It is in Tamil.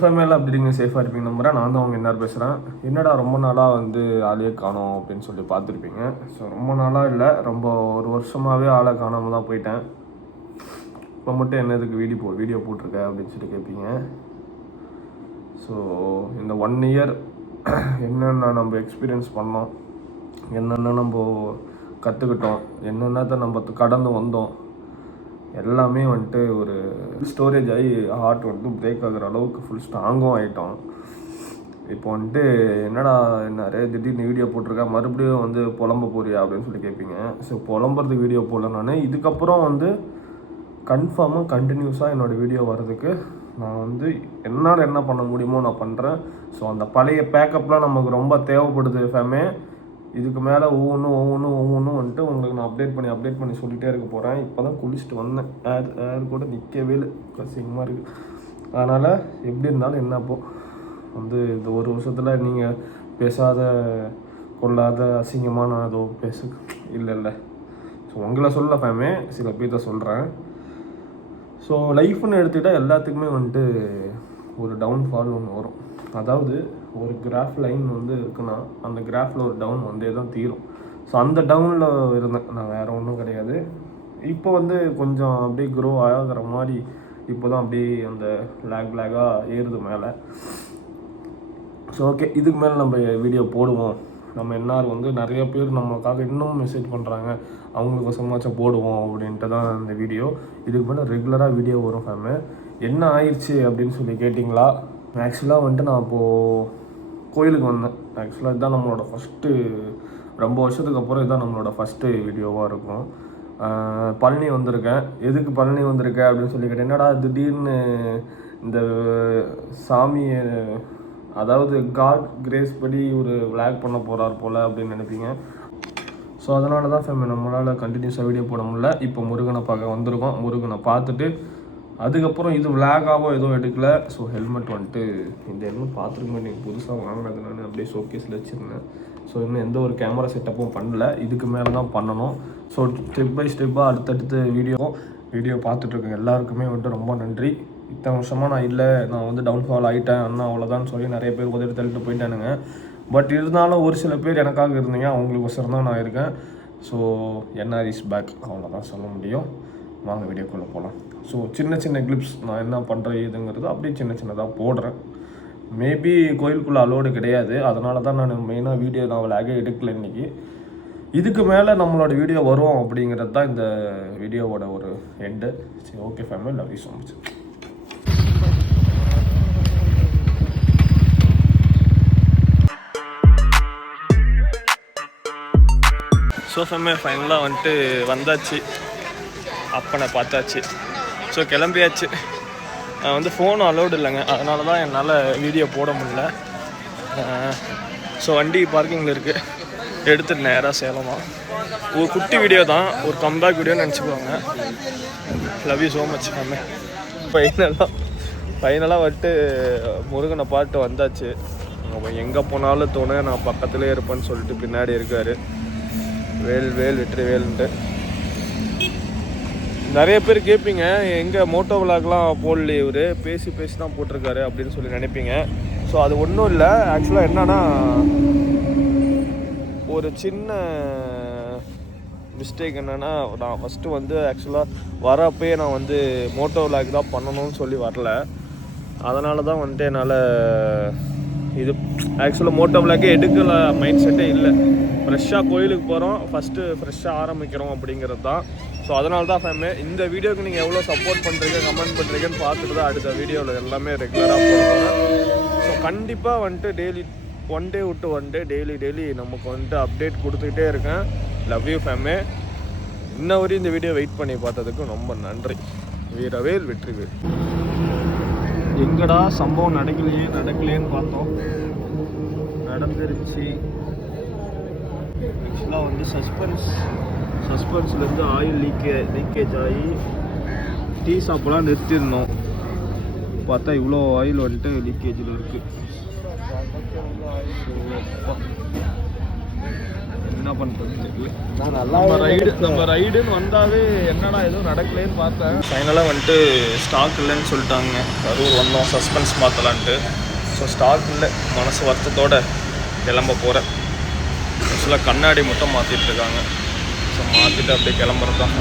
ஃபேமிலியில் அப்படி நீங்கள் சேஃபாக இருப்பீங்க நம்புகிறேன். நான் தான் அவங்க என்ன பேசுகிறேன். என்னடா ரொம்ப நாளாக வந்து ஆளையே காணோம் அப்படின்னு சொல்லி பார்த்துருப்பீங்க. ஸோ ரொம்ப நாளாக இல்லை, ரொம்ப ஒரு வருஷமாகவே ஆளை காணாமல் தான் போயிட்டேன். இப்போ மட்டும் என்ன இதுக்கு வீடியோ போட்டிருக்க அப்படின்னு சொல்லி கேட்பீங்க. ஸோ இந்த 1 year என்னென்ன நம்ம எக்ஸ்பீரியன்ஸ் பண்ணோம், என்னென்ன நம்ம கற்றுக்கிட்டோம், என்னென்னத்தை நம்ம கடந்து வந்தோம், எல்லாமே வந்துட்டு ஒரு ஸ்டோரேஜ் ஆகி ஹார்ட் வந்து பிரேக் ஆகிற அளவுக்கு ஃபுல் ஸ்ட்ராங்கும் ஆகிட்டோம். இப்போ வந்துட்டு என்னடா என்னாரு திடீர்னு வீடியோ போட்டிருக்கேன், மறுபடியும் வந்து புலம்ப போறியா அப்படின்னு சொல்லி கேட்பீங்க. ஸோ புலம்புறதுக்கு வீடியோ போடல. நான் இதுக்கப்புறம் வந்து கன்ஃபார்மாக கண்டினியூஸாக என்னோடய வீடியோ வர்றதுக்கு நான் வந்து என்னால் என்ன பண்ண முடியுமோ நான் பண்ணுறேன். ஸோ அந்த பழைய பேக்கப்லாம் நமக்கு ரொம்ப தேவைப்படுது ஃபேமே. இதுக்கு மேலே ஒவ்வொன்றும் வந்துட்டு உங்களுக்கு நான் அப்டேட் பண்ணி சொல்லிகிட்டே இருக்க போகிறேன். இப்போ தான் குளிச்சுட்டு வந்தேன், ஏர் கூட நிற்கவே இல்லை, கசிங்கமாக இருக்குது. அதனால் எப்படி இருந்தாலும் என்னப்போ வந்து இந்த ஒரு வருஷத்தில் நீங்கள் பேசாத கொள்ளாத அசிங்கமாக நான் ஏதோ இல்லை. ஸோ உங்களை சொல்ல ஃபேமே, சில பேர்த்த சொல்கிறேன். ஸோ லைஃப்னு எடுத்துக்கிட்டால் எல்லாத்துக்குமே வந்துட்டு ஒரு டவுன்ஃபால் ஒன்று வரும். அதாவது ஒரு கிராஃப் லைன் வந்து இருக்குன்னா அந்த கிராஃபில் ஒரு டவுன் வந்தே தான் தீரும். ஸோ அந்த டவுனில் இருந்தேன் நான், வேறு ஒன்றும் கிடையாது. இப்போ வந்து கொஞ்சம் அப்படியே க்ரோ ஆகிற மாதிரி இப்போ தான் அப்படியே அந்த லேகாக ஏறுது மேலே. ஸோ ஓகே, இதுக்கு மேலே நம்ம வீடியோ போடுவோம். நம்ம என்ஆர் வந்து நிறைய பேர் நம்மளுக்காக இன்னும் மெசேஜ் பண்ணுறாங்க, அவங்களுக்கு சமாச்சும் போடுவோம் அப்படின்ட்டு தான் இந்த வீடியோ. இதுக்கு மேலே ரெகுலராக வீடியோ வரும் ஃபேமு. என்ன ஆயிடுச்சு அப்படின்னு சொல்லி கேட்டிங்களா? ஆக்சுவலாக வந்துட்டு நான் இப்போது கோயிலுக்கு வந்தேன். ஆக்சுவலாக இதுதான் நம்மளோட ஃபஸ்ட்டு, ரொம்ப வருஷத்துக்கு அப்புறம் இதுதான் நம்மளோட ஃபஸ்ட்டு வீடியோவாக இருக்கும். பழனி வந்திருக்கேன். எதுக்கு பழனி வந்திருக்கேன் அப்படின்னு சொல்லி கேட்டேன். என்னடா திடீர்னு இந்த சாமியை, அதாவது காட் கிரேஸ் படி ஒரு விளாக் பண்ண போகிறார் போல் அப்படின்னு நினைப்பீங்க. ஸோ அதனால தான் ஃபேமிலி நம்மளால் கண்டினியூஸாக வீடியோ போட முடியல. இப்போ முருகனை பார்க்க வந்திருக்கோம். முருகனை பார்த்துட்டு அதுக்கப்புறம் இது விளாகாவோ எதுவும் எடுக்கல. ஸோ ஹெல்மெட் வந்துட்டு இந்த ஹெல்மெட் பார்த்துருக்க நீங்கள் புதுசாக வாங்கினது, நான் அப்படியே ஷோகேஸில் வச்சுருந்தேன். ஸோ இன்னும் எந்த ஒரு கேமரா செட்டப்பும் பண்ணல, இதுக்கு மேலே தான் பண்ணணும். ஸோ ஸ்டெப் பை ஸ்டெப்பாக அடுத்தடுத்து வீடியோ பார்த்துட்ருக்கேன் எல்லாருக்குமே வந்துட்டு ரொம்ப நன்றி. இத்தனை வருஷமாக நான் இல்லை, நான் வந்து டவுன்ஃபால் ஆகிட்டேன் அண்ணா அவ்வளோதான் சொல்லி நிறைய பேர் உதவி தள்ளிட்டு போயிட்டானுங்க. பட் இருந்தாலும் ஒரு சில பேர் எனக்காக இருந்தீங்க, அவங்களுக்கு ஒசரம் தான் நான் இருக்கேன். ஸோ என்ஆர் இஸ் பேக், அவ்வளோதான் சொல்ல முடியும். வாங்க வீடியோக்குள்ளே போகலாம். ஸோ சின்ன கிளிப்ஸ் நான் என்ன பண்ணுறேன் ஏதுங்கிறது அப்படியே சின்னதாக போடுறேன். மேபி கோயிலுக்குள்ளே அலோடு கிடையாது, அதனால தான் நான் மெயினாக வீடியோ நான் விளாகே எடுக்கல இன்றைக்கி. இதுக்கு மேலே நம்மளோட வீடியோ வரும் அப்படிங்கிறது தான் இந்த வீடியோவோட ஒரு எண்டு. சரி, okay family, love you so much. So family ஃபைனலாக வந்துட்டு வந்தாச்சு, அப்பனை பார்த்தாச்சு. ஸோ கிளம்பியாச்சு. வந்து ஃபோனும் அலோடு இல்லைங்க, அதனால தான் என்னால் வீடியோ போட முடியல. ஸோ வண்டி பார்க்கிங்கில் இருக்குது, எடுத்துட்டு நேராக சேலமா. ஒரு குட்டி வீடியோ தான், ஒரு கம்பேக் வீடியோன்னு நினச்சிக்குவாங்க. Love you so much family. ஃபைனலாக வந்துட்டு முருகனை பாட்டு வந்தாச்சு. அவன் எங்கே போனாலும் தோணு நான் பக்கத்துலேயே இருப்பேன்னு சொல்லிட்டு பின்னாடி இருக்கார். வேல் வெற்றி வேலுன்ட்டு நிறைய பேர் கேட்பீங்க, எங்கே மோட்டோ விளாக்லாம் போடல, இவர் பேசி தான் போட்டிருக்காரு அப்படின்னு சொல்லி நினைப்பீங்க. ஸோ அது ஒன்றும் இல்லை. ஆக்சுவலாக என்னன்னா, ஒரு சின்ன மிஸ்டேக் என்னென்னா, நான் ஃபஸ்ட்டு வந்து ஆக்சுவலாக வரப்போயே நான் வந்து மோட்டோ விளாக் தான் பண்ணணும்னு சொல்லி வரல. அதனால தான் வந்துட்டு என்னால் இது ஆக்சுவலாக மோட்டோ விளாக்கே எடுக்கல, மைண்ட் செட்டே இல்லை. ஃப்ரெஷ்ஷாக கோயிலுக்கு போகிறோம், ஃபஸ்ட்டு ஃப்ரெஷ்ஷாக ஆரம்பிக்கிறோம் அப்படிங்கிறது தான். ஸோ அதனால தான் ஃபேமே இந்த வீடியோக்கு நீங்கள் எவ்வளோ சப்போர்ட் பண்ணுறீங்க, கமெண்ட் பண்ணுறீங்கன்னு பார்த்துட்டு தான் அடுத்த வீடியோவில் எல்லாமே ரெகுலராக போடுறோம். ஸோ கண்டிப்பாக வந்துட்டு டெய்லி ஒன் டே விட்டு ஒன் டே டெய்லி நமக்கு வந்துட்டு அப்டேட் கொடுத்துக்கிட்டே இருக்கேன். Love you fam. இன்ன வரையும் இந்த வீடியோ வெயிட் பண்ணி பார்த்ததுக்கு ரொம்ப நன்றி. வீரவேல் வெற்றிவேல். எங்கடா சம்பவம் நடக்கலையேன்னு பார்த்தோம், நடந்துருச்சு. ஆக்சுவலாக வந்து சஸ்பென்ஸ்லேருந்து ஆயில் லீக்கேஜ் ஆகி டீ சாப்பிடலாம் நிறுத்திருந்தோம். பார்த்தா இவ்வளோ ஆயில் வந்துட்டு லீக்கேஜில் இருக்குது. என்ன பண்ணுறதுன்னு தெரியல. நம்ம ரைடுன்னு வந்தாவே என்னடா எதுவும் நடக்கலேன்னு பார்த்தேன். ஃபைனலாக வந்துட்டு ஸ்டாக் இல்லைன்னு சொல்லிட்டாங்க. கரூர் வந்தோம் சஸ்பென்ஸ் மாற்றலான்ட்டு. ஸோ ஸ்டாக் இல்லை, மனசு வருத்தத்தோடு கிளம்ப போகிறேன். ஆக்சுவலாக கண்ணாடி மட்டும் மாற்றிட்டுருக்காங்க. ஸோ மாற்றிட்டு அப்படியே கிளம்புறது தான்.